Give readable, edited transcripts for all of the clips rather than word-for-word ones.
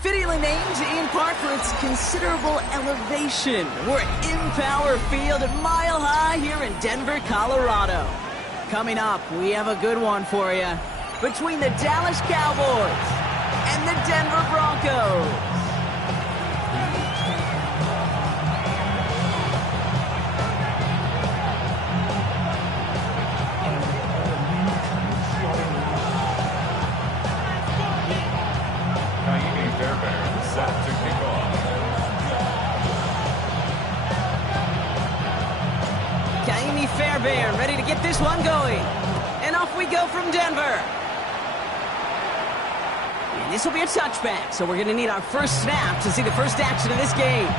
Fittingly named in part for its considerable elevation. We're at Empower Field at Mile High here in Denver, Colorado. Coming up, we have a good one for you. Between the Dallas Cowboys and the Denver Broncos. Set to kick off. Ka'imi Fairbairn ready to get this one going. And off we go from Denver. And this will be a touchback, so we're going to need our first snap to see the first action of this game.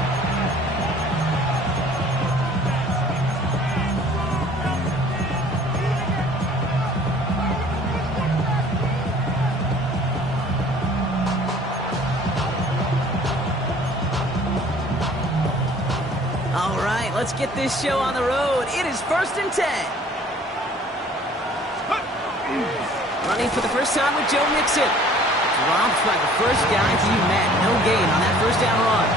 Let's get this show on the road. It is 1st and 10. Running for the first time with Joe Mixon. Dropped by the first guy he met. No gain on that first down run.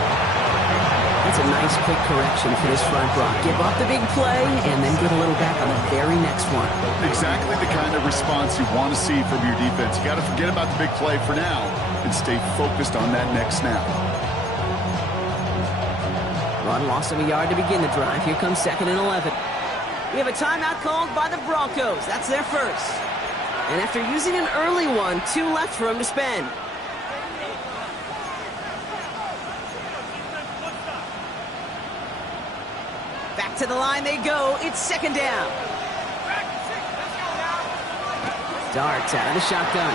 That's a nice quick correction for this front row. Give up the big play and then get a little back on the very next one. Exactly the kind of response you want to see from your defense. You got to forget about the big play for now and stay focused on that next snap. Run loss of a yard to begin the drive. Here comes 2nd and 11. We have a timeout called by the Broncos. That's their first. And after using an early one, 2 left for them to spend. Back to the line they go. It's 2nd down. Darts out of the shotgun.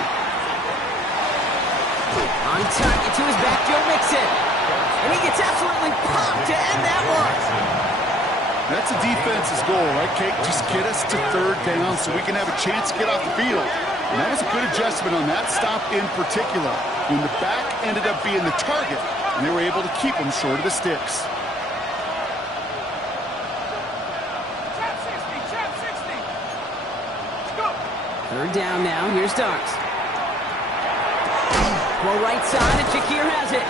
On target to his back, Joe Mixon. And he gets absolutely popped to end that one. That's a defense's goal, right, Kate? Just get us to 3rd down so we can have a chance to get off the field. And that was a good adjustment on that stop in particular, when the back ended up being the target, and they were able to keep him short of the sticks. Third down now. Here's Darts. Well, right side, and Shakir has it.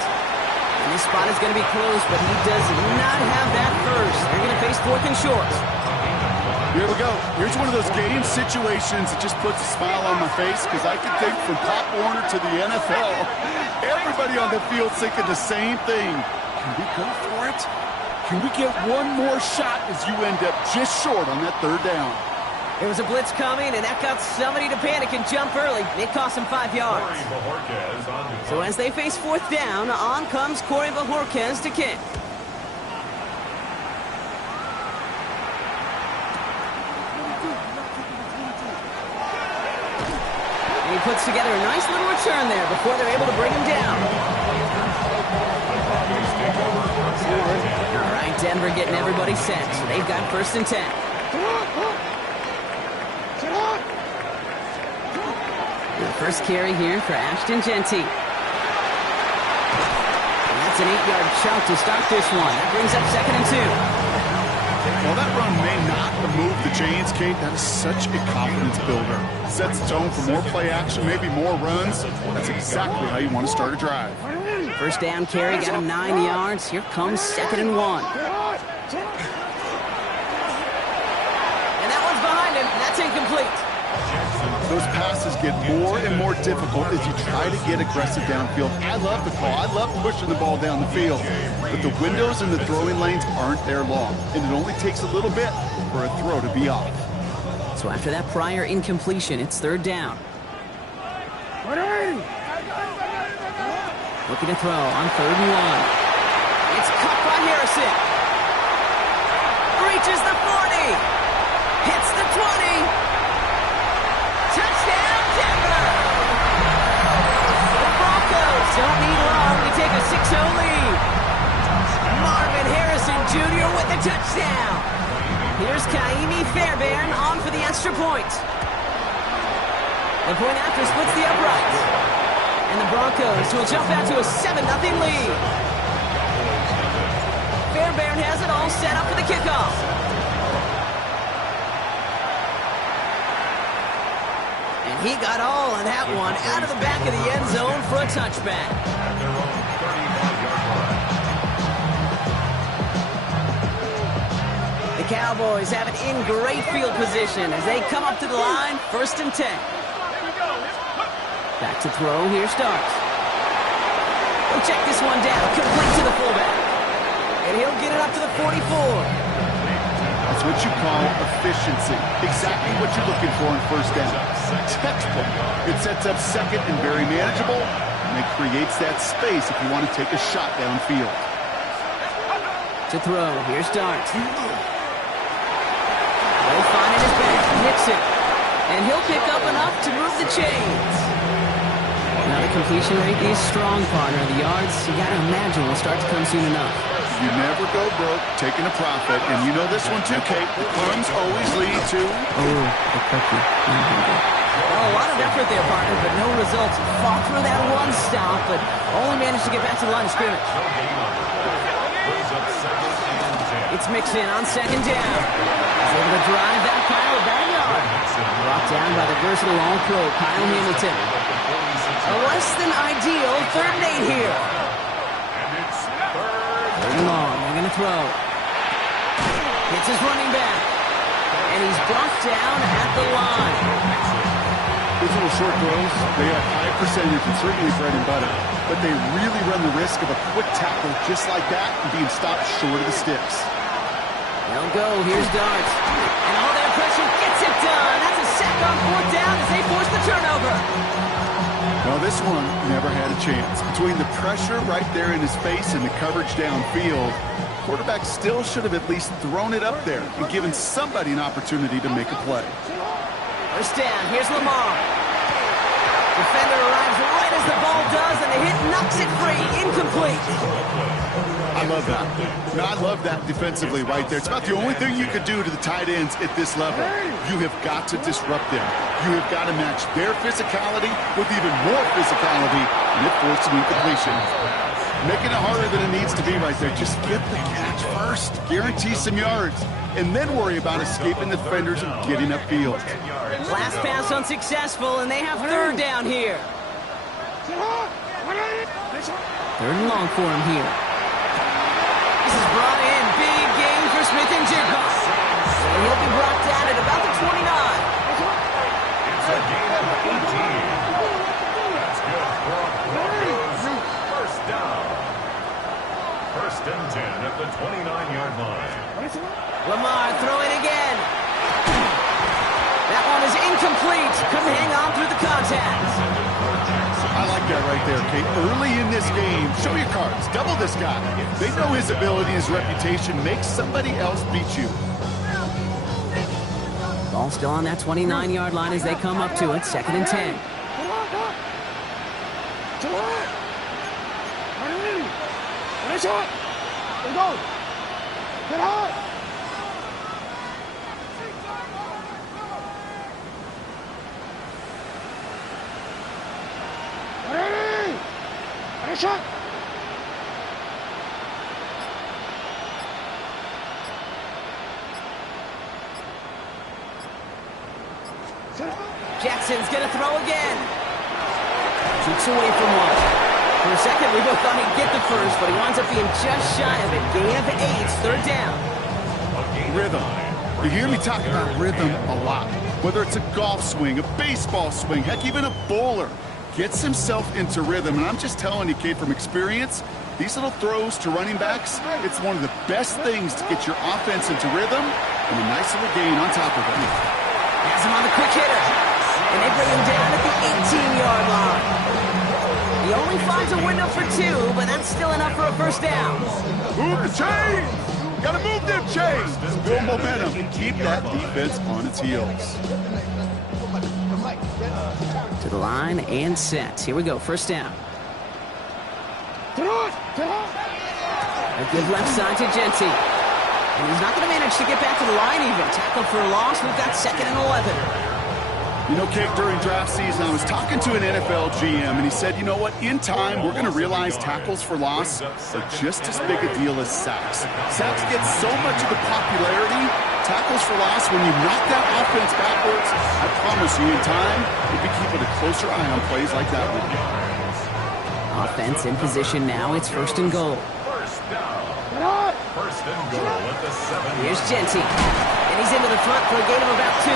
And this spot is going to be close, but he does not have that first. They're going to face 4th and short. Here we go. Here's one of those game situations that just puts a smile on my face, because I can think from Pop Warner to the NFL, everybody on the field thinking the same thing. Can we go for it? Can we get one more shot as you end up just short on that 3rd down? There was a blitz coming, and that got somebody to panic and jump early. It cost him 5 yards. So as they face 4th down, on comes Corey Bojorquez to kick. And he puts together a nice little return there before they're able to bring him down. All right, Denver getting everybody set. So they've got 1st and 10. The first carry here for Ashton Jeanty. And that's an 8-yard chunk to start this one. That brings up 2nd and 2. While that run may not remove the chains, Kate, that is such a confidence builder. Sets the tone for more play action, maybe more runs. That's exactly how you want to start a drive. First down carry, got him 9 yards. Here comes 2nd and 1. And that one's behind him. That's incomplete. Those passes get more and more difficult as you try to get aggressive downfield. I love the call. I love pushing the ball down the field. But the windows in the throwing lanes aren't there long, and it only takes a little bit for a throw to be off. So after that prior incompletion, it's 3rd down. Looking to throw on 3rd and 1. It's caught by Harrison. Reaches the 40. Hits the 20. Touchdown, Denver! The Broncos don't need long to take a 6-0 lead. Marvin Harrison Jr. with the touchdown. Here's Ka'imi Fairbairn on for the extra point. The point after splits the uprights. And the Broncos will jump out to a 7-0 lead. Fairbairn has it all set up for the kickoff. He got all of that one out of the back of the end zone for a touchback. The Cowboys have it in great field position as they come up to the line, 1st and 10. Back to throw, here starts. He'll check this one down, complete to the fullback. And he'll get it up to the 44. That's what you call efficiency. Exactly what you're looking for in 1st down. Textbook. It sets up 2nd and very manageable, and it creates that space if you want to take a shot downfield. To throw, here starts. Well, finding his back, hits it. And he'll pick up enough to move the chains. Now the completion rate is strong, partner. The yards, you got to imagine, will start to come soon enough. You never go broke taking a profit. And you know this one too, Kate. The crumbs always lead to... Oh, the cookie. Well, a lot of effort there, partner, but no results. Fought through that one stop, but only managed to get back to the line of scrimmage. It's mixed in on 2nd down. He's able to drive that pile about a yard. Brought down by the versatile all-pro Kyle Hamilton. A less than ideal 3rd and 8 here. Third and long, they're going to throw. Hits his running back. And he's brought down at the line. These little short throws, they have high percentage and certainly bread and butter. But they really run the risk of a quick tackle just like that and being stopped short of the sticks. They'll go, here's Darts. And all that pressure gets it done. That's a sack on 4th down as they force the turnover. Well, this one never had a chance. Between the pressure right there in his face and the coverage downfield, quarterback still should have at least thrown it up there and given somebody an opportunity to make a play. 1st down, here's Lamar. Defender arrives right as the ball does, and the hit knocks it free. Incomplete. I love that. I love that defensively right there. It's about the only thing you could do to the tight ends at this level. You have got to disrupt them. You have got to match their physicality with even more physicality, and it forced an incompletion. Making it harder than it needs to be right there. Just get the catch first. Guarantee some yards. And then worry about escaping the defenders and getting upfield. Last pass unsuccessful, and they have 3rd down here. 3rd and long for him here. This is brought in. Big game for Smith and Jigba. And he'll be brought down at about the 29. It's a gain of 18. That's good for a Broncos 1st down. 1st and 10 at the 29-yard line. Lamar throwing again. That one is incomplete. Couldn't hang on through the contact. I like that right there, Kate. Early in this game, show your cards. Double this guy. They know his ability, his reputation. Make somebody else beat you. Ball still on that 29-yard line as they come up to it. 2nd and 10. Jackson's going to throw again. Shoots away from one. For a second, we both thought he'd get the first, but he winds up being just shy of it. Gain of 8, 3rd down. Rhythm. You hear me talk about rhythm a lot. Whether it's a golf swing, a baseball swing, heck, even a bowler gets himself into rhythm. And I'm just telling you, Kate, from experience, these little throws to running backs, it's one of the best things to get your offense into rhythm and a nice little gain on top of it. Has him on the quick hitter. And they bring him down at the 18-yard line. He only finds a window for 2, but that's still enough for a 1st down. Move the chains! Gotta move them chains! Build momentum and keep that defense on its heels. To the line and set. Here we go, 1st down. A good left side to Genty. And he's not going to manage to get back to the line even. Tackle for a loss. We've got 2nd and 11. You know, Kate, during draft season, I was talking to an NFL GM, and he said, you know what, in time, we're going to realize tackles for loss are just as big a deal as sacks. Sacks get so much of the popularity. Tackles for loss, when you knock that offense backwards, I promise you, in time, you'll be keeping a closer eye on plays like that one. Offense in position now. It's 1st and goal. 1st down. First and goal at the 7. Here's Jeanty. And he's into the front for a gain of about 2.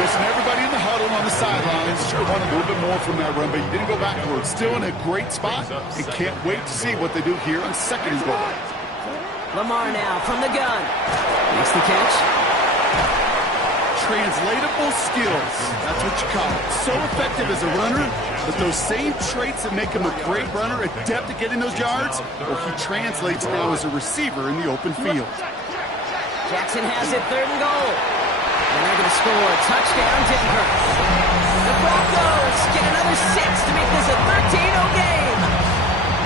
Listen, everybody in the huddle on the sidelines should have wanted a little bit more from that run, but you didn't go backwards. Still in a great spot, and can't wait to see what they do here on second and goal. Lamar now from the gun. Makes the catch. Translatable skills. That's what you call it. So effective as a runner, but those same traits that make him a great runner, adept at getting those yards, well, he translates now as a receiver in the open field. Jackson has it, third and goal. And they're going to score. Touchdown, Denver. The Broncos get another 6 to make this a 13-0 game.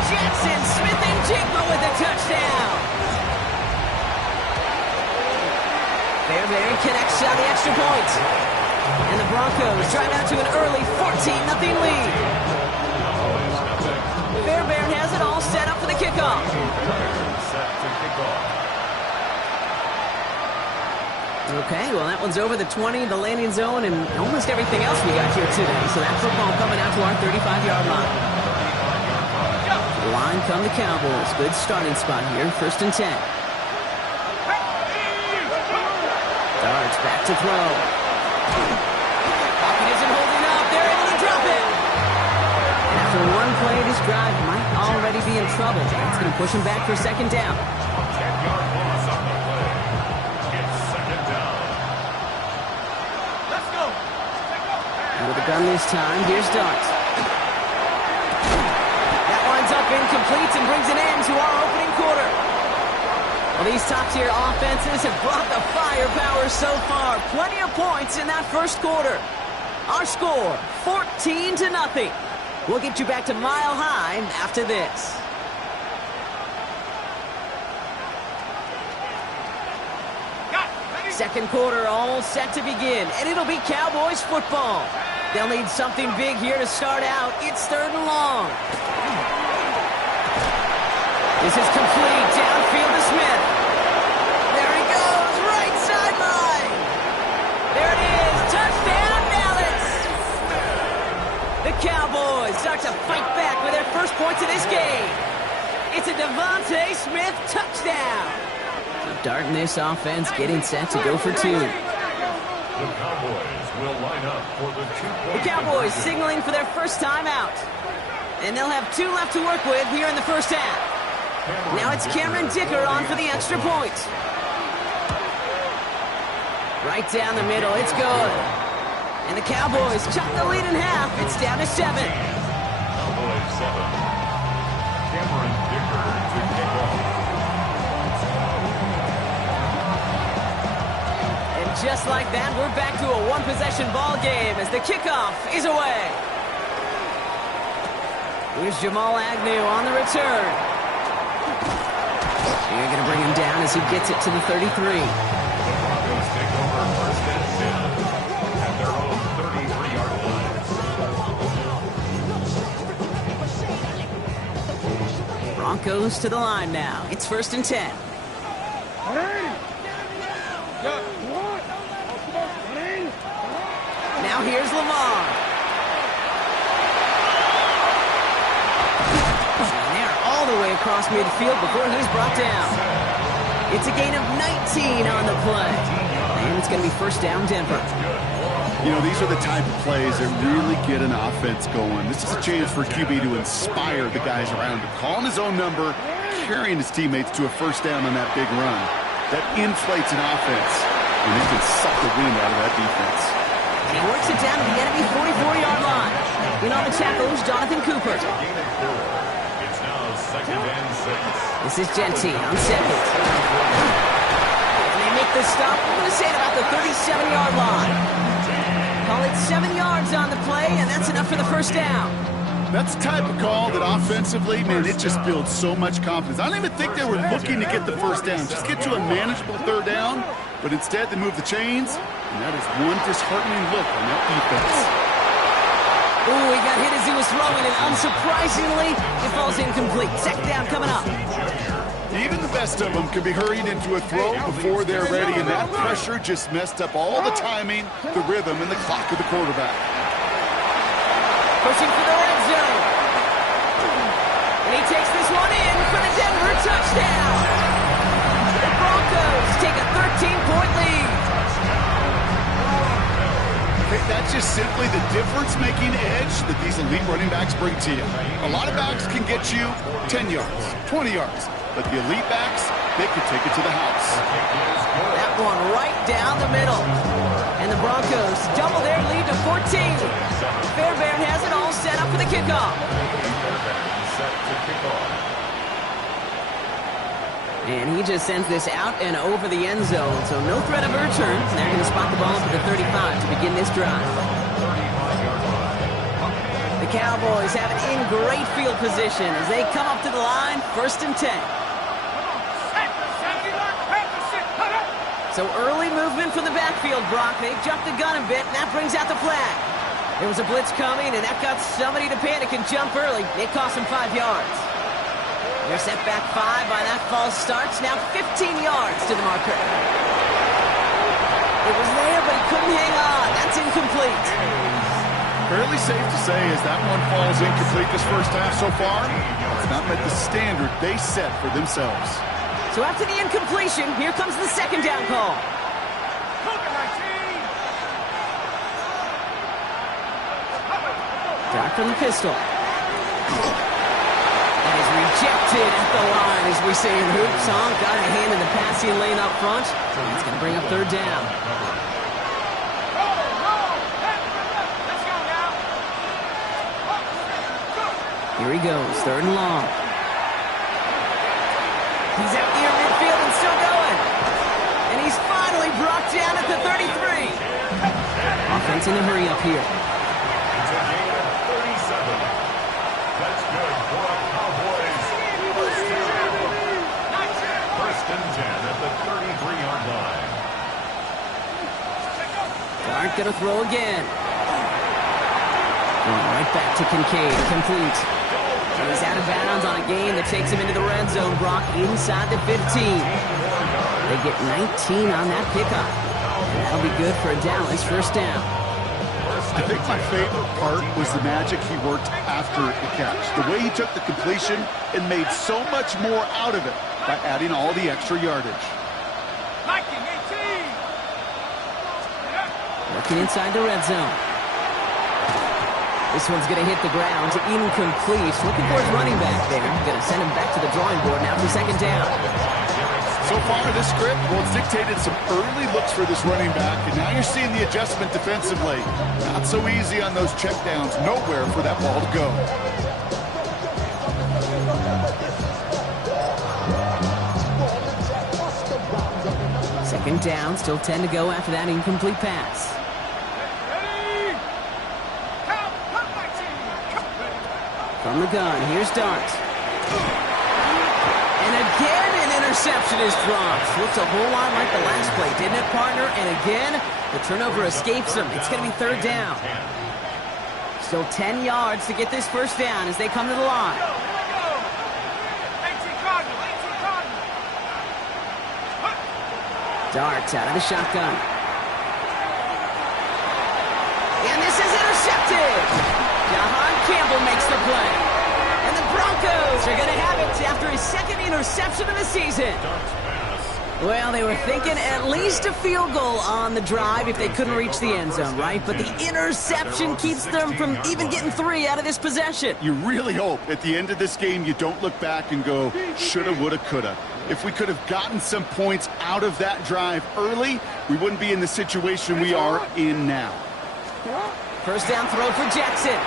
Jackson, Smith, and Jigba with a touchdown. Fairbairn connects on the extra point. And the Broncos drive out to an early 14-0 lead. Fairbairn has it all set up for the kickoff. Set to kick off. Okay, well, that one's over the 20, the landing zone, and almost everything else we got here today. So that football coming out to our 35-yard line. Line come the Cowboys. Good starting spot here, first and 10. Darts back to throw. Pocket isn't holding up. They're able to drop it. And after one play, this drive might already be in trouble. That's going to push him back for second down. 10-yard loss on the play. It's second down. Let's go. And with the gun this time, here's Darts. That winds up incomplete and brings an end to our opening quarter. Well, these top-tier offenses have brought the firepower so far. Plenty of points in that first quarter. Our score, 14-0. We'll get you back to Mile High after this. Second quarter all set to begin, and it'll be Cowboys football. They'll need something big here to start out. It's third and long. This is complete. Downfield to Smith. There he goes. Right sideline. There it is. Touchdown, Dallas. The Cowboys start to fight back with their first points of this game. It's a Devontae Smith touchdown. Darting this offense, getting set to go for 2. The Cowboys will line up for the 2-point. The Cowboys signaling for their first time out. And they'll have 2 left to work with here in the first half. Now it's Cameron Dicker on for the extra point. Right down the middle, it's good. And the Cowboys chop the lead in half. It's down to 7. Cowboys 7. Cameron Dicker to kick off. And just like that, we're back to a one-possession ball game as the kickoff is away. Here's Jamal Agnew on the return. You're going to bring him down as he gets it to the 33. The Broncos take over first and 10 at their own 33-yard line. Broncos to the line now. It's first and 10. Now here's Lamar. And they're all the way across midfield before he's brought down. It's a gain of 19 on the play. And it's going to be first down, Denver. You know, these are the type of plays that really get an offense going. This is a chance for QB to inspire the guys around him. Calling his own number, carrying his teammates to a first down on that big run. That inflates an offense, and it can suck the wind out of that defense. And he works it down to the enemy 44-yard line. In on the tackle is Jonathan Cooper. It's now second and 6. This is Jeanty on second. And they make the stop, I'm going to say, at about the 37-yard line. Call it 7 yards on the play, and that's enough for the first down. That's the type of call that offensively, man, it just builds so much confidence. I don't even think they were looking to get the first down. Just get to a manageable third down, but instead they move the chains, and that is one disheartening look on that defense. Ooh, he got hit as he was throwing, and unsurprisingly, it falls incomplete. Second down coming up. Even the best of them can be hurried into a throw before they're ready, and that pressure just messed up all the timing, the rhythm, and the clock of the quarterback. Pushing for the red zone. And he takes this one in for the Denver touchdown. difference-making edge that these elite running backs bring to you. A lot of backs can get you 10 yards, 20 yards, but the elite backs, they can take it to the house. That one right down the middle. And the Broncos double their lead to 14. Fairbairn has it all set up for the kickoff. And he just sends this out and over the end zone, so no threat of a return. They're going to spot the ball up at the 35 to begin this drive. The Cowboys have it in great field position as they come up to the line, 1st and 10. So early movement from the backfield, Brock. They jumped the gun a bit, and that brings out the flag. There was a blitz coming, and that got somebody to panic and jump early. It cost them 5 yards. They're set back 5 by that false start. Now 15 yards to the marker. It was there, but he couldn't hang on. That's incomplete. Fairly safe to say as that one falls incomplete this first half so far, it's not met the standard they set for themselves. So after the incompletion, here comes the 2nd down call. Dart from the pistol. That is rejected at the line, as we say in hoops. Got a hand in the passing lane up front. That's going to bring up 3rd down. Here he goes, 3rd and long. He's out near midfield and still going. And he's finally brought down at the 33. Offense in a hurry up here. It's a gain of 37. That's good for a Cowboys. 1st and 10 at the 33-yard line. Dart gonna throw again. And right back to Kincaid, complete. He's out of bounds on a gain that takes him into the red zone, Brock, inside the 15. They get 19 on that pickup. And that'll be good for a Dallas 1st down. I think my favorite part was the magic he worked after the catch. The way he took the completion and made so much more out of it by adding all the extra yardage. Working inside the red zone. This one's going to hit the ground. Incomplete. Looking for his running back there. Going to send him back to the drawing board now for 2nd down. So far, this script, well, it's dictated some early looks for this running back, and now you're seeing the adjustment defensively. Not so easy on those checkdowns. Nowhere for that ball to go. Second down, still 10 to go after that incomplete pass. From the gun, here's Dart. And again, an interception is dropped. Looks a whole lot like the last play, didn't it, partner? And again, the turnover escapes him. It's going to be 3rd down. Still 10 yards to get this 1st down as they come to the line. Dart out of the shotgun. And this is intercepted. Jahan Campbell makes the play. And the Broncos are going to have it after his 2nd interception of the season. Well, they were thinking at least a field goal on the drive if they couldn't reach the end zone, right? But the interception keeps them from even getting 3 out of this possession. You really hope at the end of this game you don't look back and go, shoulda, woulda, coulda. If we could have gotten some points out of that drive early, we wouldn't be in the situation we are in now. 1st down throw for Jackson.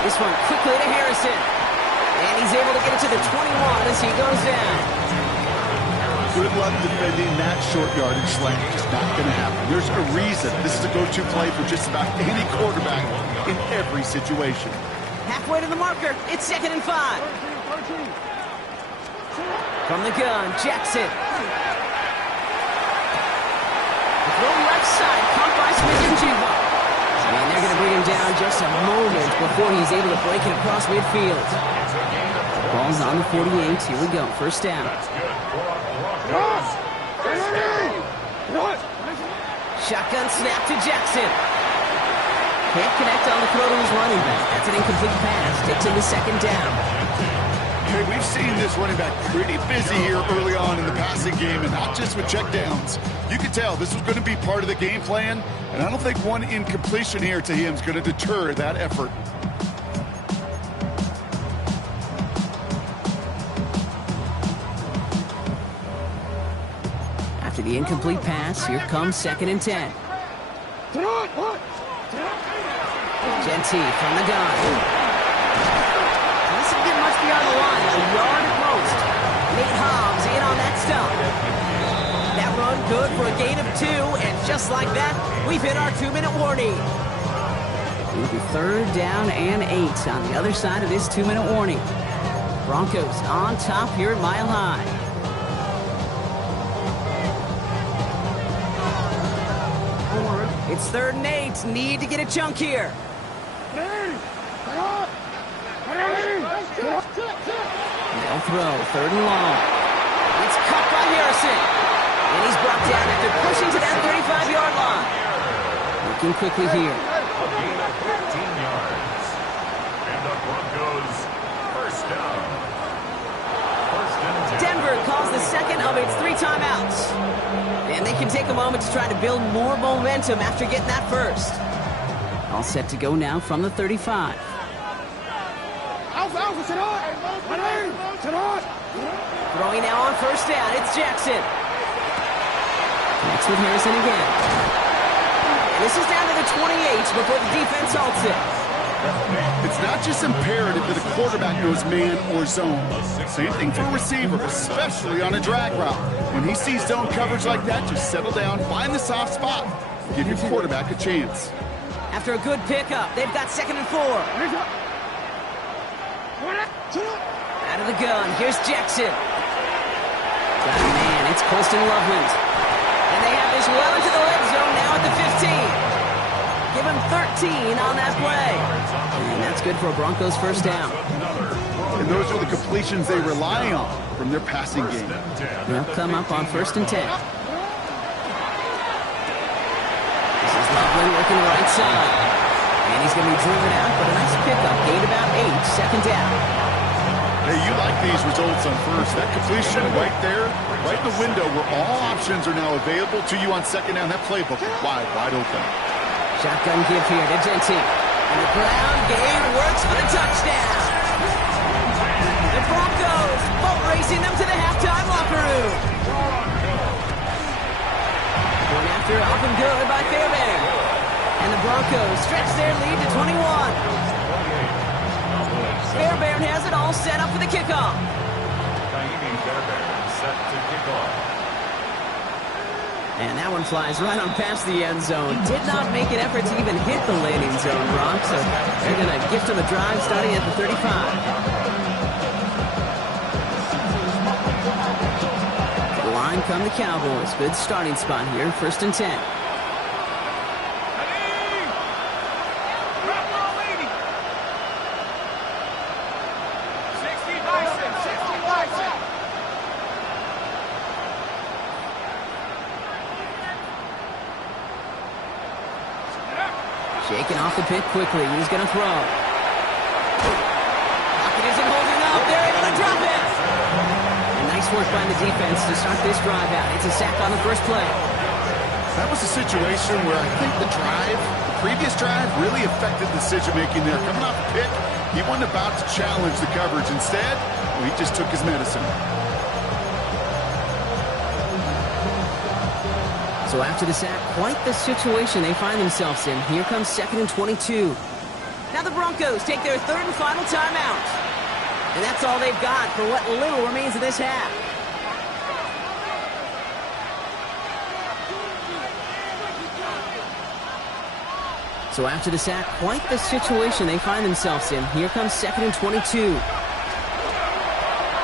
This one quickly to Harrison. And he's able to get it to the 21 as he goes down. Good luck defending that short yardage slant. Just not going to happen. There's a reason this is a go-to play for just about any quarterback in every situation. Halfway to the marker. It's 2nd and 5. From the gun, Jackson. The throw left side, caught by Smith-Njigba. And they're going to bring him down just a moment before he's able to break it across midfield. Ball's on the 48. Here we go. 1st down. Shotgun snap to Jackson. Can't connect on the throw to his running back. That's an incomplete pass. Takes him to 2nd down. Hey, we've seen this running back pretty busy here early on in the passing game, and not just with checkdowns. You can tell this was going to be part of the game plan, and I don't think one incompletion here to him is going to deter that effort. After the incomplete pass, here comes 2nd and 10. Genty from the gun. This didn't get much beyond the line, a yard at most. Nate Hobbs in on that stop. That run good for a gain of 2, and just like that, we've hit our 2-minute warning. It'll be 3rd down and 8 on the other side of this 2-minute warning. Broncos on top here at Mile High. It's 3rd and 8. Need to get a chunk here. They'll throw. 3rd and long. It's cut by Harrison. And he's brought down after pushing to that 35-yard line. Looking quickly here. A gain of 13 yards. And the Broncos first down. 1st and 10. Denver calls the second of its 3 timeouts. And they can take a moment to try to build more momentum after getting that first. All set to go now from the 35. Throwing now on 1st down, it's Jackson. Connects with Harrison again. And this is down to the 28 before the defense halts it. It's not just imperative that a quarterback knows man or zone. Same thing for a receiver, especially on a drag route. When he sees zone coverage like that, just settle down, find the soft spot, give your quarterback a chance. After a good pickup, they've got 2nd and 4. Out of the gun, here's Jackson. Got a man, it's Colston Loveland. And they have this well into the red zone now at the 15. Give him 13 on that play. And that's good for a Broncos first down. And those are the completions they rely on from their passing game. They'll come up on 1st and 10. This is Loveland working the right side. And he's going to be driven out, but a nice pickup. Gained about 8, 2nd down. Hey, you like these results on 1st. That completion right there, right in the window where all options are now available to you on 2nd down. That playbook is wide open. Shotgun give here to Genty. And the ground game works for the touchdown. The Broncos boat racing them to the halftime locker room. Going after up and good by Fairbairn. And the Broncos stretch their lead to 21. Fairbairn has it all set up for the kickoff. Kaimi Fairbairn set to kick off. And that one flies right on past the end zone. Did not make an effort to even hit the landing zone, Brock. So they're going to gift him a drive starting at the 35. The line come the Cowboys. Good starting spot here. 1st and 10. Shaking off the pit quickly. He's going to throw. Pocket isn't holding up. They're able to drop it. And nice work by the defense to start this drive out. It's a sack on the first play. That was a situation where I think the previous drive really affected decision-making there. Coming off the pick, he wasn't about to challenge the coverage. Instead, he just took his medicine. So after the sack, quite the situation they find themselves in. Here comes 2nd and 22. Now the Broncos take their 3rd and final timeout. And that's all they've got for what little remains of this half. So after the sack, quite the situation they find themselves in. Here comes 2nd and 22.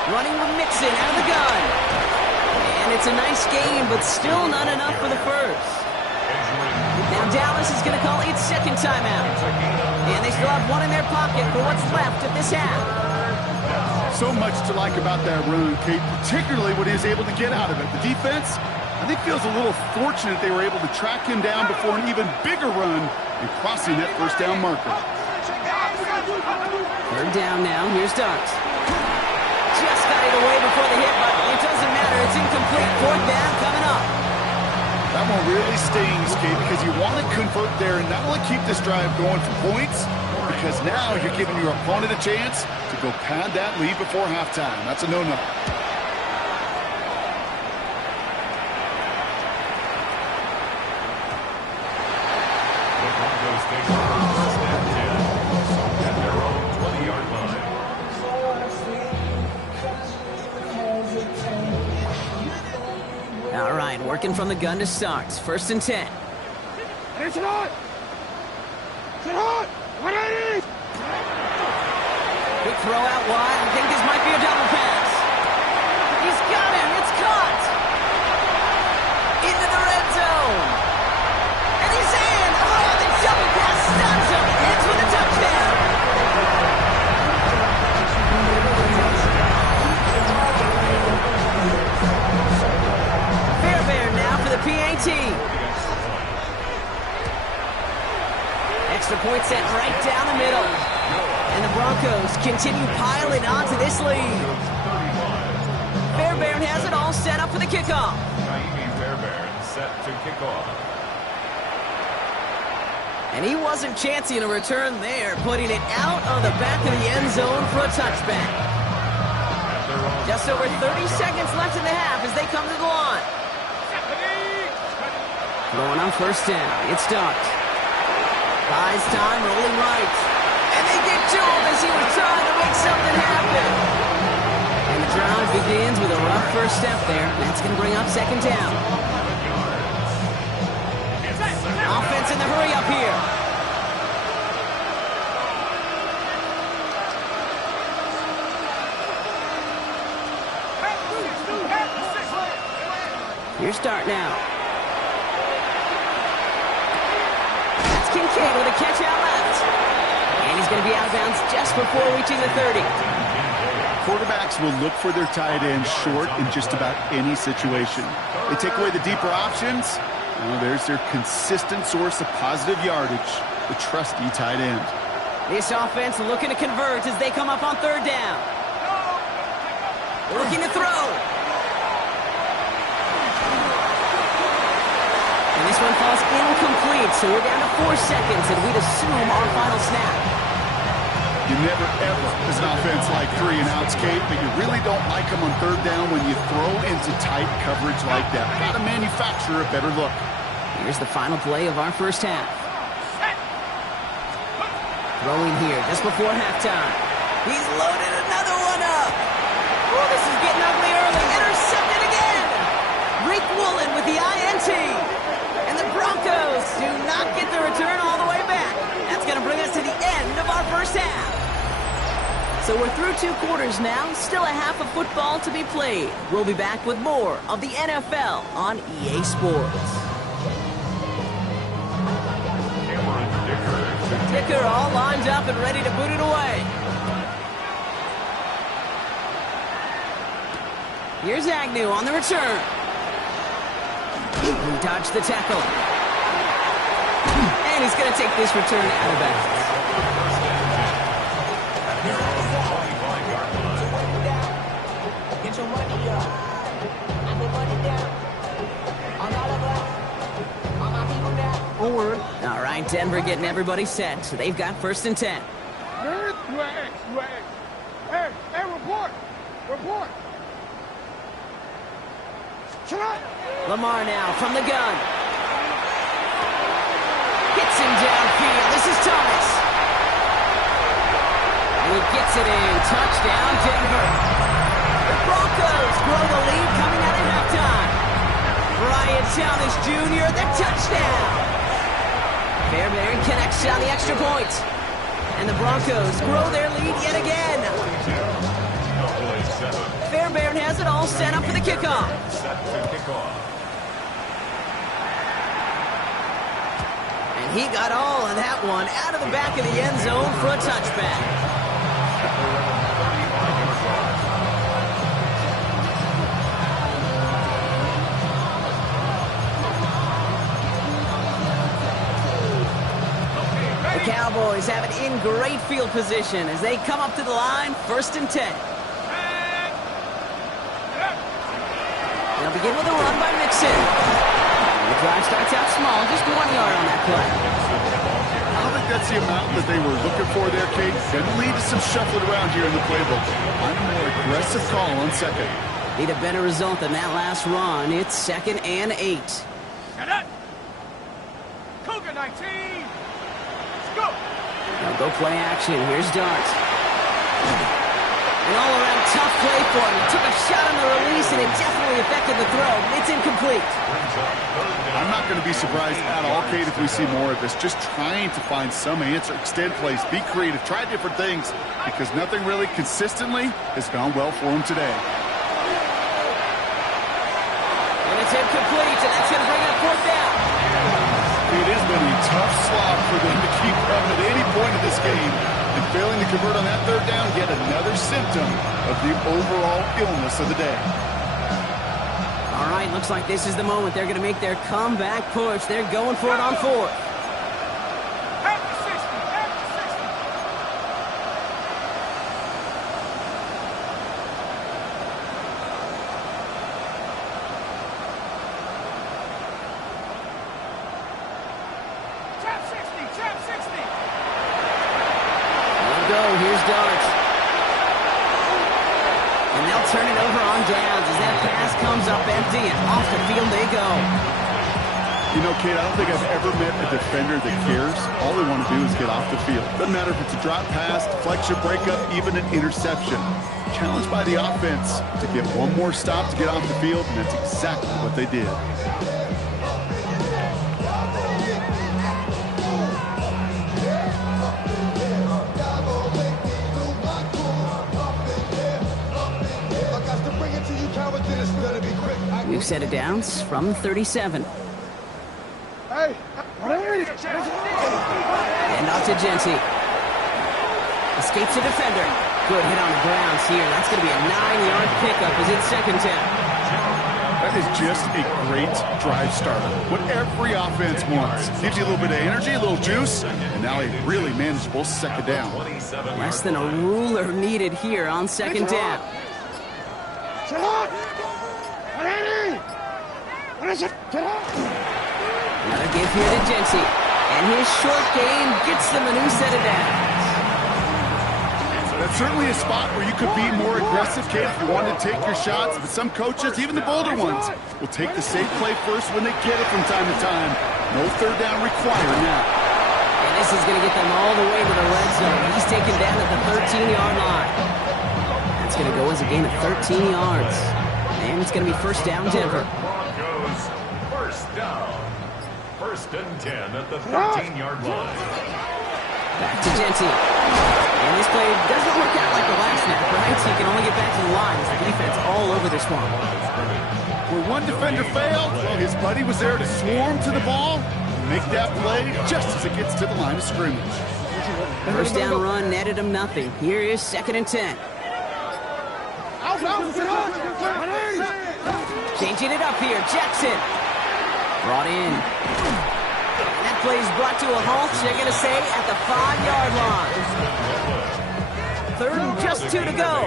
Running with Mixon out of the gun. And it's a nice game, but still not enough for the first. Now Dallas is going to call its 2nd timeout. And they still have one in their pocket for what's left of this half. So much to like about that run, Kate, particularly what he was able to get out of it. The defense, I think, feels a little fortunate they were able to track him down before an even bigger run and crossing that 1st down marker. 3rd down now. Here's Dart. one really stings, Kate, because you want to convert there and not only keep this drive going for points, because now you're giving your opponent a chance to go pad that lead before halftime. That's a no-no. The Broncos take over first and 10 at their own 20-yard line. All right, working from the gun to start. First and 10. It's hot! It's hot! What are you? Quick throw out wide. I think this might be a double pass. He's got him. It's caught. Into the red zone. And he's in. Oh, the double pass stuns him. Ends with a touchdown. Fairbairn now for the PAT. Extra point set right down the middle. And the Broncos continue piling onto this lead. Fairbairn has it all set up for the kickoff. Naimi Fairbairn set to kick off. And he wasn't chancing a return there, putting it out of the back of the end zone for a touchback. Just over 30 seconds left in the half as they come to the line. Going on first down. It's Starks. Buys time, rolling right. And they get to him as he was trying to make something happen. And the drive begins with a rough first step there. That's going to bring up second down. Offense in the hurry up here. Your start now. That's Kincaid with a catch out left. And he's going to be out of bounds just before reaching the 30. Quarterbacks will look for their tight end short in just about any situation. They take away the deeper options. Well, there's their consistent source of positive yardage, the trusty tight end. This offense looking to convert as they come up on third down. Looking to throw. And this one falls incomplete, so we're down to 4 seconds, and we'd assume our final snap. You never, ever, as an offense, like 3 and outs, Kate, but you really don't like them on third down when you throw into tight coverage like that. Got to manufacture a better look. Here's the final play of our first half. Throwing here just before halftime. He's loaded another one up. Oh, this is getting ugly early. Intercepted again. Rick Woolen with the INT. And the Broncos do not get the return all the way back. That's going to bring us to the end of our first half. So we're through 2 quarters now. Still a half of football to be played. We'll be back with more of the NFL on EA Sports. Dicker all lined up and ready to boot it away. Here's Agnew on the return. He dodged the tackle. And he's going to take this return out of bounds. Get your money up. I put money down. I'm all over. All my people now. Forward. All right, Denver getting everybody set. So they've got first and 10. Hey, report. Report. Lamar now from the gun. Hits him downfield. This is Thomas. And he gets it in. Touchdown, Denver. The Broncos grow the lead coming out of halftime. Brian Thomas Jr., the touchdown. Fairbairn connects on the extra point. And the Broncos grow their lead yet again. Fairbairn has it all set up for the kickoff. And he got all of that one out of the back of the end zone for a touchback. The Cowboys have it in great field position as they come up to the line, first and 10. They'll begin with a run by Mixon. The drive starts out small, just 1 yard on that play. I don't think that's the amount that they were looking for there, Kate. Going to lead to some shuffling around here in the playbook. I'm a more aggressive call on second. Need a better result than that last run. It's 2nd and 8. Get it! Cougar 19! Let's go! Now go play action. Here's Dart. An all-around tough play for him. He took a shot on the release, and it definitely affected the throw. It's incomplete. I'm not going to be surprised at all, Kate, if we see more of this. Just trying to find some answer, extend plays, be creative, try different things, because nothing really consistently has gone well for him today. And it's incomplete, and that's going to bring up 4th down. It has been a tough slog for them to keep up at any point of this game. And failing to convert on that 3rd down, yet another symptom of the overall illness of the day. All right, looks like this is the moment. They're going to make their comeback push. They're going for it on 4th. After 60! After 60! Trap 60! Trap 60! Go, here's Dart. And they'll turn it over on downs as that pass comes up empty, and off the field they go. You know, Kate, I don't think I've ever met a defender that cares. All they want to do is get off the field. Doesn't matter if it's a drop pass, deflection, breakup, even an interception. Challenged by the offense to get one more stop to get off the field, and that's exactly what they did. New set of downs from 37. Hey! And off to Genty. Escapes a defender. Good hit on the grounds here. That's going to be a 9-yard pickup as it's 2nd down. That is just a great drive starter. What every offense wants. Gives you a little bit of energy, a little juice, and now a really manageable 2nd down. Less than a ruler needed here on 2nd down. Sit up! What is it? Sit up! Another give here to Genty. And his short game gets them a new set of downs. That's certainly a spot where you could be more aggressive, Kate, if you wanted to take your shots. But some coaches, even the bolder ones, will take the safe play first when they get it from time to time. No 3rd down required now. And this is going to get them all the way to the red zone. He's taken down at the 13-yard line. That's going to go as a gain of 13 yards. And it's going to be 1st down, Denver. Broncos, 1st down. 1st and 10 at the 13-yard line. Back to Genty. And this play doesn't work out like the last snap, right? So you can only get back to the line. The defense all over this one. Where one defender failed, well, his buddy was there to swarm to the ball, make that play just as it gets to the line of scrimmage. 1st down run netted him nothing. Here is 2nd and 10. Changing it up here, Jackson. Brought in. And that play is brought to a halt, they're going to say, at the 5-yard line. 3rd and just 2 to go.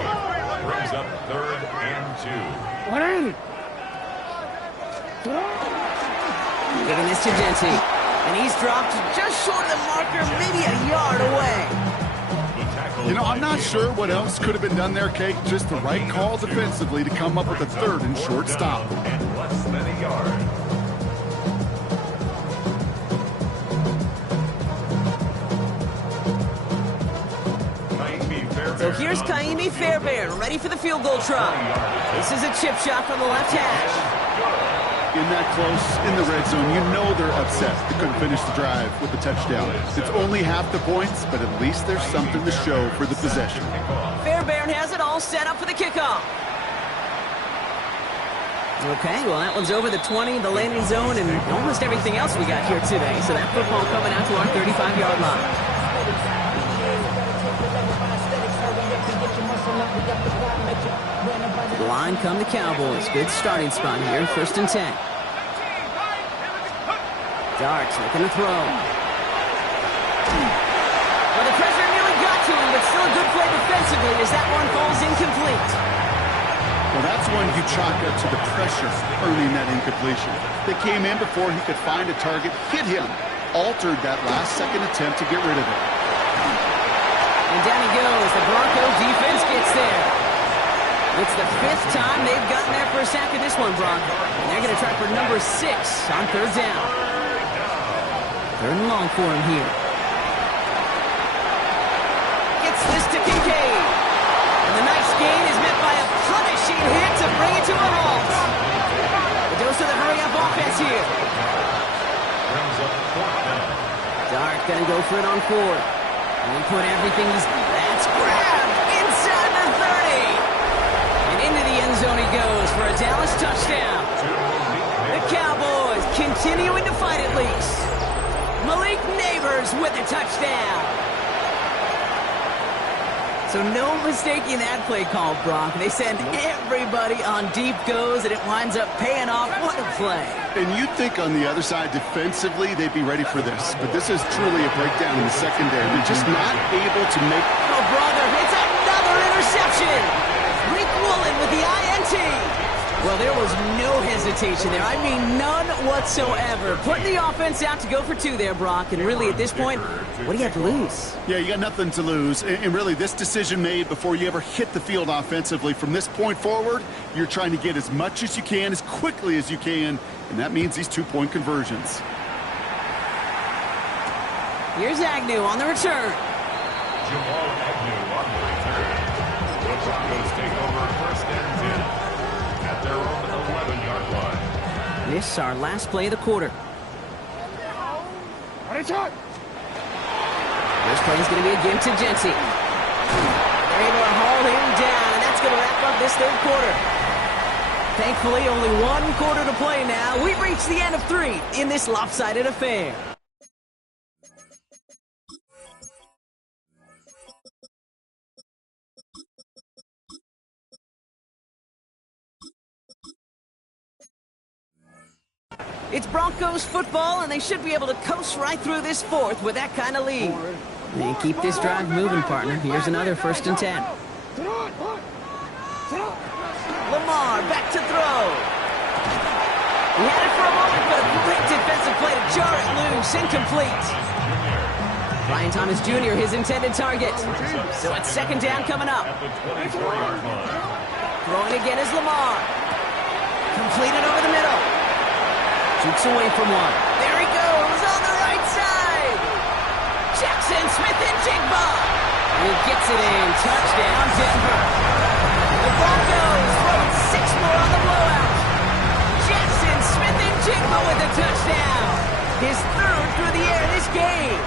Brings up 3rd and 2. Giving this to Genty. And he's dropped just short of the marker, maybe a yard away. You know, I'm not sure what else could have been done there, Kate. Just the right call defensively to come up with a 3rd and short stop. And less than a yard. So here's Kaimi Fairbairn, ready for the field goal try. This is a chip shot from the left hash. In that close, in the red zone, you know they're upset they couldn't finish the drive with the touchdown. It's only half the points, but at least there's something to show for the possession. Fairbairn has it all set up for the kickoff. Okay, well, that one's over the 20, the landing zone, and almost everything else we got here today. So that football coming out to our 35-yard line. Line come the Cowboys. Good starting spot here, 1st and 10. Darts making the throw. Well, the pressure nearly got to him, but still a good play defensively as that one falls incomplete. Well, that's one you chalk up to the pressure earning that incompletion. They came in before he could find a target, hit him, altered that last-second attempt to get rid of it. And down he goes. The Broncos defense gets there. It's the 5th time they've gotten there for a sack in this one, Brock. And they're going to try for number 6 on 3rd down. 3rd and long for him here. Gets this to Kincaid. And the nice gain is met by a punishing hit to bring it to a halt. The dose of the hurry-up offense here. Dart going to go for it on 4th. And he put everything he's... That's grabbed inside the 30. And into the end zone he goes for a Dallas touchdown. The Cowboys continuing to fight at least. Malik Neighbors with a touchdown. So no mistaking that play call, Brock. They send everybody on deep goes, and it winds up paying off. What a play. And you'd think on the other side, defensively, they'd be ready for this. But this is truly a breakdown in the secondary. They're just not able to make... Oh, brother, it's another interception. Rick Woolen with the INT. Well, there was no hesitation there. I mean, none whatsoever. Putting the offense out to go for 2 there, Brock. And really, at this point, what do you have to lose? Yeah, you got nothing to lose. And really, this decision made before you ever hit the field offensively. From this point forward, you're trying to get as much as you can, as quickly as you can. And that means these 2-point conversions. Here's Agnew on the return. Jamal Agnew on the return. The Broncos take over 1st and 10 at their own 11-yard line. This is our last play of the quarter. Ready, shot. This play is going to be a give to Jency. They're able to haul him down, and that's going to wrap up this 3rd quarter. Thankfully, only 1 quarter to play now. We've reached the end of 3 in this lopsided affair. It's Broncos football, and they should be able to coast right through this 4th with that kind of lead. And keep this drive moving, partner. Here's another 1st and 10. Lamar back to throw. He had it for a moment, but a great defensive play to jar it loose. Incomplete. Brian Thomas Jr., his intended target. So it's 2nd down coming up. Throwing again is Lamar. Completed over the middle. Jukes away from one. There he goes on the right side. Jackson Smith-Njigba. And he gets it in. Touchdown, Denver. The Broncos throwing 6 more on the blowout. Jackson Smith-Njigba with a touchdown. His 3rd through the air this game.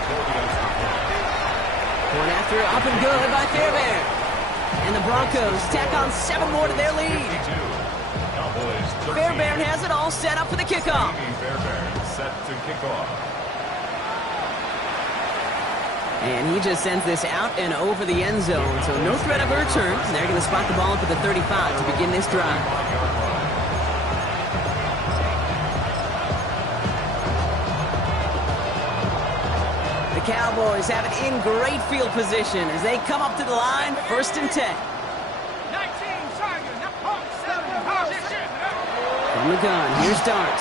Going after it, up and good by Fairbairn. And the Broncos tack on 7 more to their lead. Fairbairn has it all set up for the kickoff. Fairbairn set to kick off. And he just sends this out and over the end zone, so no threat of a return. They're going to spot the ball up at the 35 to begin this drive. The Cowboys have it in great field position as they come up to the line, 1st and 10. From the gun, here's Dart.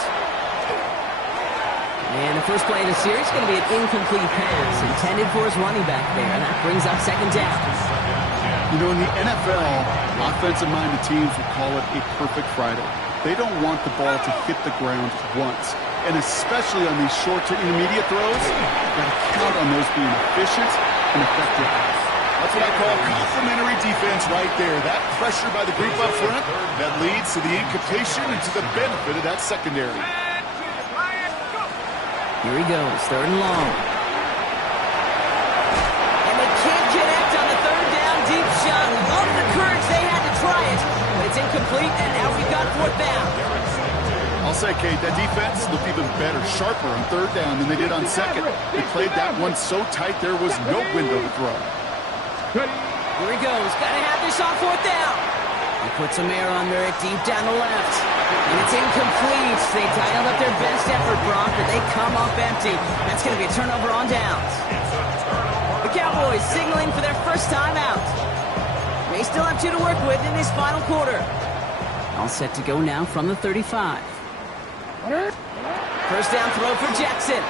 And the first play of the series is going to be an incomplete pass intended for his running back there, and that brings up 2nd down. You know, in the NFL, offensive-minded teams would call it a perfect Friday. They don't want the ball to hit the ground once. And especially on these short to intermediate throws, you've got to count on those being efficient and effective. That's what I call complimentary defense right there. That pressure by the group up front, that leads to the incompletion and to the benefit of that secondary. Here he goes, 3rd and long. And they can't connect on the 3rd down deep shot. Love the courage they had to try it, but it's incomplete, and now we've got 4th down. I'll say, Kate, that defense looked even better, sharper on 3rd down than they did on 2nd. They played that one so tight there was no window to throw. Here he goes. Got to have this on 4th down. He puts some air under it deep down the left. And it's incomplete. They dialed up their best effort, Brock, but they come up empty. That's going to be a turnover on downs. The Cowboys signaling for their first time out. They still have 2 to work with in this final quarter. All set to go now from the 35. First down throw for Jackson.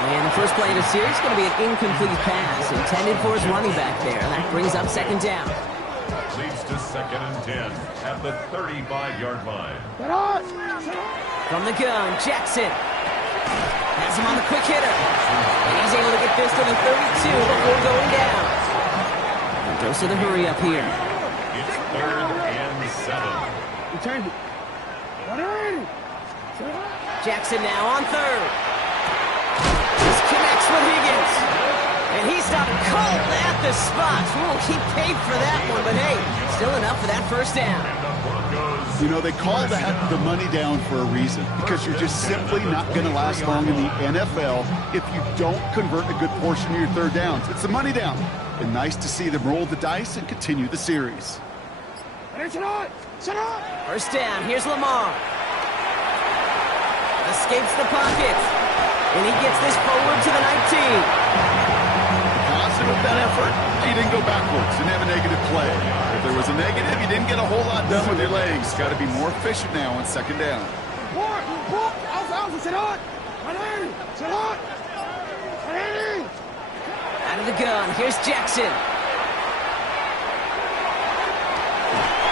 And the first play of the series is going to be an incomplete pass intended for his running back there. That brings up second down. Leads to 2nd and 10 at the 35-yard line. From the gun, Jackson. Has him on the quick hitter. And he's able to get this to the 32 before going down. And goes to the hurry up here. It's 3rd and 7. Return it. Jackson now on third. Just connects with Higgins. And he stopped cold at the spot. Ooh, he paid for that one, but hey, still enough for that first down. You know, they call that the money down for a reason, because you're just simply not going to last long in the NFL if you don't convert a good portion of your third downs. It's the money down. And nice to see them roll the dice and continue the series. First down, here's Lamar. Escapes the pocket. And he gets this forward to the 19. Positive with that effort, he didn't go backwards, didn't have a negative play. If there was a negative, you didn't get a whole lot done with your legs. Got to be more efficient now on second down. Out of the gun, here's Jackson.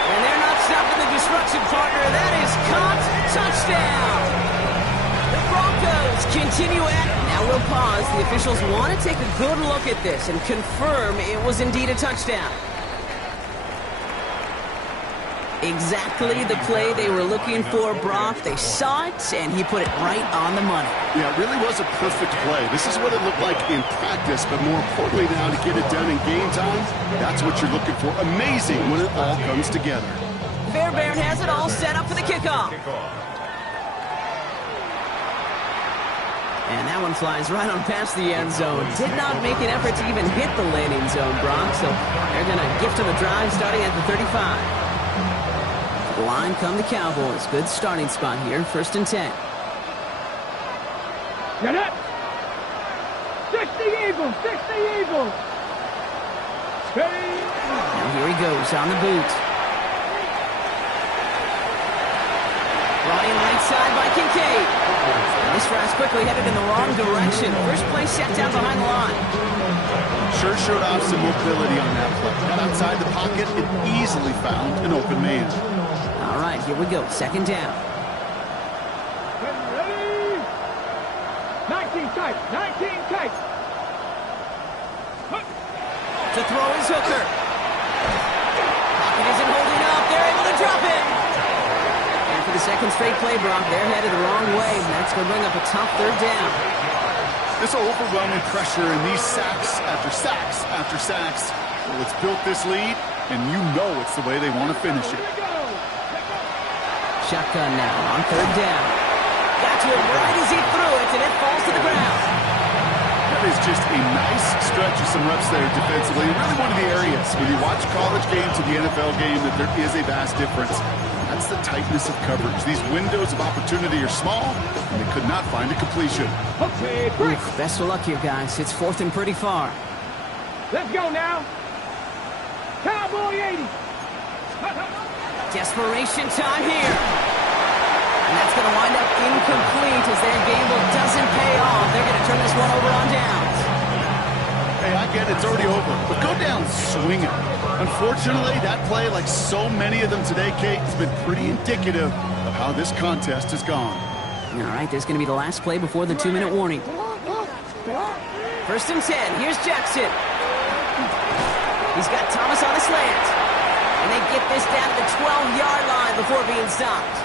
And they're not stopping the disruption, partner. That is caught. Touchdown. The Broncos continue at it. Now we'll pause. The officials want to take a good look at this and confirm it was indeed a touchdown. Exactly the play they were looking for, Brock. They saw it, and he put it right on the money. Yeah, it really was a perfect play. This is what it looked like in practice, but more importantly now to get it done in game time, that's what you're looking for. Amazing when it all comes together. Fairbairn has it all set up for the kickoff. And that one flies right on past the end zone. Did not make an effort to even hit the landing zone, Brock, so they're going to gift him a drive starting at the 35. The line come the Cowboys. Good starting spot here. 1st and 10. Get it! 60 Eagles! 60 Eagles! Now here he goes on the boot. Brought in right side by Kincaid. And this rise quickly headed in the wrong direction. First play set down behind the line. Sure showed off some mobility on that play. Got outside the pocket and easily found an open man. All right, here we go. Second down. 19 tight. 19 tight. To throw his hooker. Pocket isn't holding up. They're able to drop it. And for the second straight play, Brock, they're headed the wrong way. That's going to bring up a tough third down. This overwhelming pressure and these sacks after sacks after sacks. Well, it's built this lead, and you know it's the way they want to finish it. Shotgun now on third down. Got to him right as he threw it, and it falls to the ground. That is just a nice stretch of some reps there defensively. Really one of the areas when you watch college game to the NFL game that there is a vast difference. That's the tightness of coverage. These windows of opportunity are small, and they could not find a completion. Okay, break. Best of luck here, guys. It's 4th and pretty far. Let's go now. Cowboy 80. Desperation time here. And that's going to wind up incomplete as their gamble doesn't pay off. They're going to turn this one over on downs. Hey, I get it. It's already over. But go down swinging. Unfortunately, that play, like so many of them today, Kate, has been pretty indicative of how this contest has gone. All right, this is going to be the last play before the 2-minute warning. 1st and 10. Here's Jackson. He's got Thomas on a slant. And they get this down to the 12-yard line before being stopped.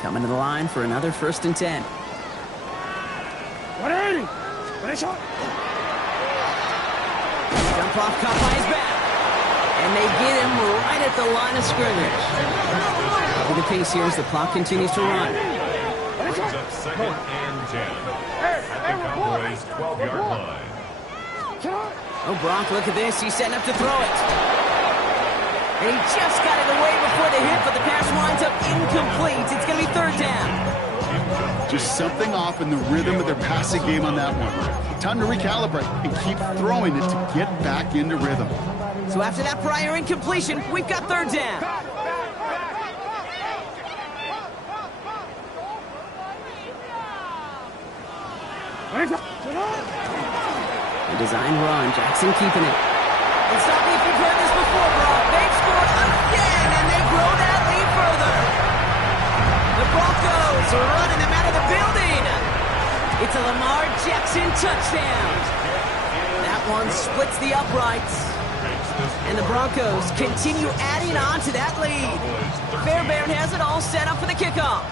Coming to the line for another 1st and 10. 180. Finish up. Jump off caught by his back. And they get him right at the line of scrimmage. With the pace here as the clock continues to run. Brings up 2nd and 10 at the Cowboys' 12-yard line. Oh, Brock, look at this. He's setting up to throw it. And he just got it away before the hit, but the pass winds up incomplete. It's going to be 3rd down. Just something off in the rhythm of their passing game on that one. Time to recalibrate and keep throwing it to get back into rhythm. So after that prior incompletion, we've got third down. The design run, Jackson keeping it. And stop me if you've heard this before, Brock. They've scored again, and they grow that lead further. The Broncos are running them out of the building. It's a Lamar Jackson touchdown. That one splits the uprights. And the Broncos continue adding on to that lead. Fairbairn has it all set up for the kickoff.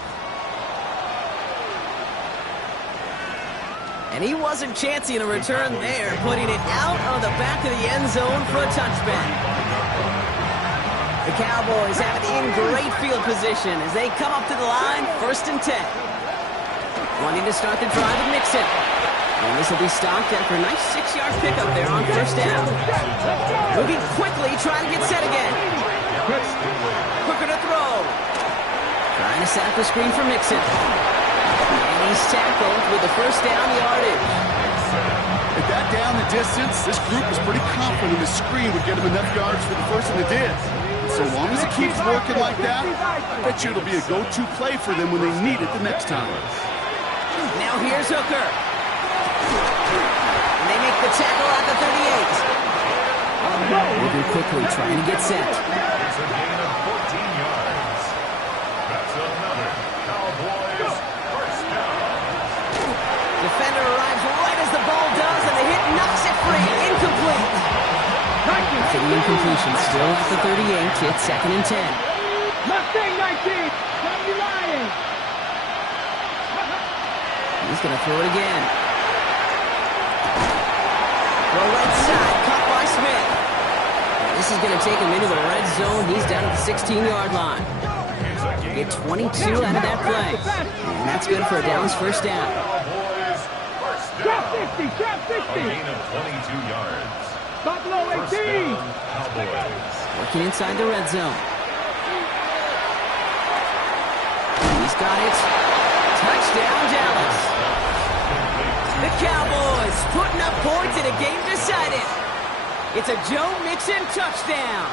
And he wasn't chancing a return there, putting it out on the back of the end zone for a touchback. The Cowboys have it in great field position as they come up to the line, 1st and 10. Wanting to start the drive with Mixon. And this will be stopped after a nice 6-yard pickup there on 1st down. Moving quickly, trying to get set again. Quicker to throw. Trying to set up the screen for Mixon. And he's tackled with the 1st down yardage. With that down the distance, this group was pretty confident the screen would get him enough yards for the first, and it did. So long as it keeps working like that, I bet you it'll be a go-to play for them when they need it the next time. Now here's Hooker. And they make the tackle at the 38. Moving quickly, trying to get set. It's a gain of 14 yards. That's another Cowboys first down. Defender arrives right as the ball does, and the hit knocks it free. Incomplete. After the incompletion, still at the 38, it's 2nd and 10. Mustang 19. W Lions. He's going to throw it again. Throw right side, caught by Smith. And this is going to take him into the red zone. He's down at the 16-yard line. Get 22 out of that play. And that's good for a Dallas 1st down. Cowboys first Drop down. 60. Drop A 60. gain of 22 yards. Buffalo First 18. down, Cowboys. Working inside the red zone. He's got it. Touchdown, Dallas. The Cowboys putting up points in a game decided. It's a Joe Mixon touchdown.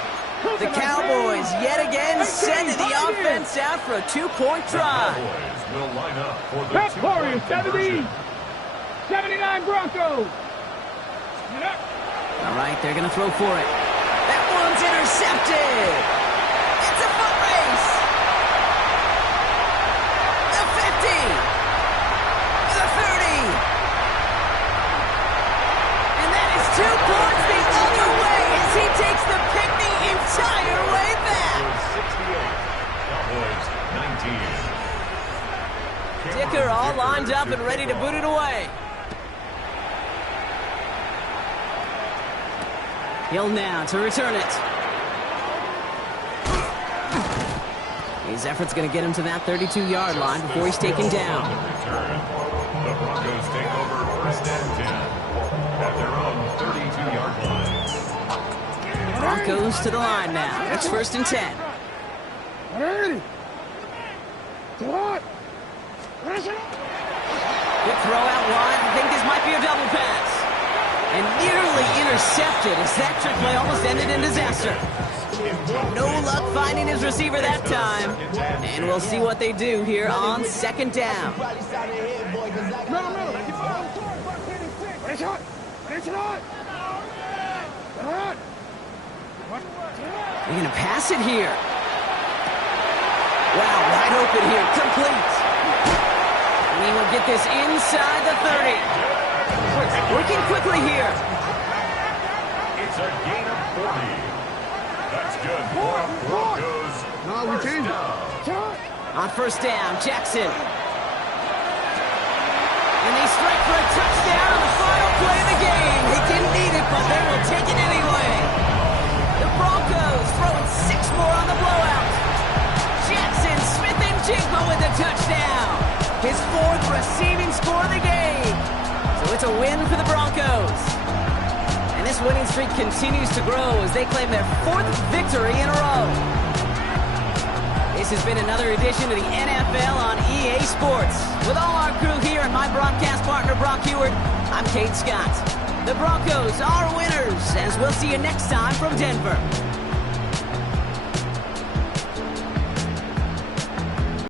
The Cowboys yet again sending the offense out for a 2-point drive. Cowboys will line up for the Pep Warriors 2-point 70. conversion. 79 Broncos. All right, they're going to throw for it. That one's intercepted. It's a foot race. The 50. The 30. And that is 2 points the other way as he takes the pick the entire way back. 68, Cowboys 19. Dicker all lined up and ready to boot it away. Hill now to return it. His effort's going to get him to that 32-yard line before he's taken down. Return. The Broncos take over 1st and 10 at their own 32-yard line. Broncos to the line now. It's 1st and 10. Ready. What? Good throw out wide. I think this might be a double pass. And nearly intercepted as that trick play almost ended in disaster. No luck finding his receiver that time. And we'll see what they do here on 2nd down. They're going to pass it here. Wow, wide open here. Complete. We will get this inside the 30. Working quickly here. It's a gain of 40. That's good for Broncos. No, we changed it. On 1st down, Jackson. And they strike for a touchdown on the final play of the game. They didn't need it, but they will take it anyway. The Broncos throwing 6 more on the blowout. Jackson, Smith, and Jigba with the touchdown. His 4th receiving score of the game. So it's a win for the Broncos. And this winning streak continues to grow as they claim their 4th victory in a row. This has been another edition of the NFL on EA Sports. With all our crew here and my broadcast partner, Brock Heward, I'm Kate Scott. The Broncos are winners, as we'll see you next time from Denver.